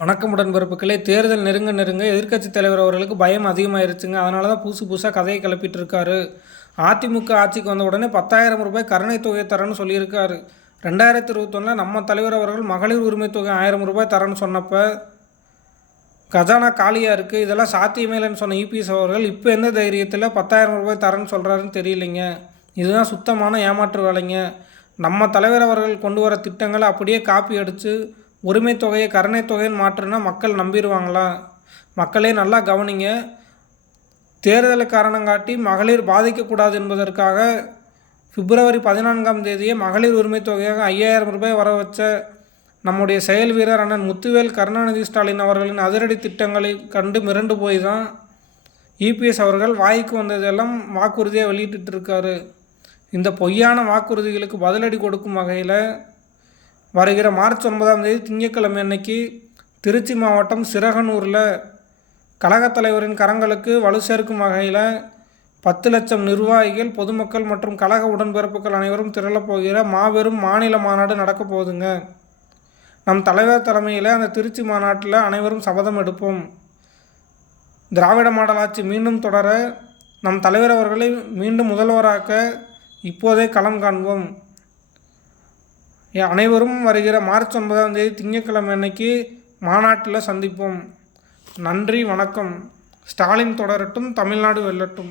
வணக்கம் உடன்பிறப்புகளே. தேர்தல் நெருங்க எதிர்க்கட்சித் தலைவர் அவர்களுக்கு பயம் அதிகமாயிருச்சுங்க. அதனால தான் புதுசாக கதையை கிளப்பிட்டு இருக்காரு. அதிமுக ஆட்சிக்கு வந்த உடனே 10,000 ரூபாய் கருணை தொகை தரேன்னு சொல்லியிருக்காரு. 2021 நம்ம தலைவர் அவர்கள் மகளிர் உரிமை தொகை 1000 ரூபாய் தரேன்னு சொன்னப்போ கஜானா காலியாக இருக்குது, இதெல்லாம் சாத்தியமே இல்லைன்னு சொன்ன இபிஎஸ் அவர்கள் இப்போ எந்த தைரியத்தில் 10,000 ரூபாய் தரேன்னு சொல்கிறாருன்னு தெரியலைங்க. இதுதான் சுத்தமான ஏமாற்று வேலைங்க. நம்ம தலைவர் அவர்கள் கொண்டு வர திட்டங்களை அப்படியே காப்பி அடித்து உரிமை தொகையை கருணை தொகைன்னு மாற்றுனா மக்கள் நம்பிடுவாங்களா? மக்களே நல்லா கவனிங்க. தேர்தலை காரணம் காட்டி மகளிர் பாதிக்கக்கூடாது என்பதற்காக பிப்ரவரி 14 மகளிர் உரிமை தொகையாக 5,000 ரூபாய் வர வச்ச நம்முடைய செயல் வீரர் அண்ணன் முத்துவேல் கருணாநிதி ஸ்டாலின் அவர்களின் அதிரடி திட்டங்களை கண்டு மிரண்டு போய் தான் இபிஎஸ் அவர்கள் வாய்க்கு வந்ததெல்லாம் வாக்குறுதியாக வெளியிட்டு இருக்காரு. இந்த பொய்யான வாக்குறுதிகளுக்கு பதிலடி கொடுக்கும் வகையில் வருகிற மார்ச் 9 திங்கட்கிழமை அன்னைக்கு திருச்சி மாவட்டம் சிரகனூரில் கழகத் தலைவரின் கரங்களுக்கு வலு சேர்க்கும் வகையில் 10 லட்சம் நிர்வாகிகள், பொதுமக்கள் மற்றும் கழக உடன்பிறப்புகள் அனைவரும் திரளப்போகிற மாபெரும் மாநில மாநாடு நடக்க போகுதுங்க. நம் தலைவர் தலைமையில் அந்த திருச்சி மாநாட்டில் அனைவரும் சபதம் எடுப்போம். திராவிட மாடல் ஆட்சி மீண்டும் தொடர நம் தலைவர் அவர்களை மீண்டும் முதல்வராக்க இப்போதே களம் காண்போம். அனைவரும் வருகிற மார்ச் 9 திங்கட்கிழமை அன்னைக்கு மாநாட்டில் சந்திப்போம். நன்றி, வணக்கம். ஸ்டாலின் தொடரட்டும், தமிழ்நாடு வெல்லட்டும்.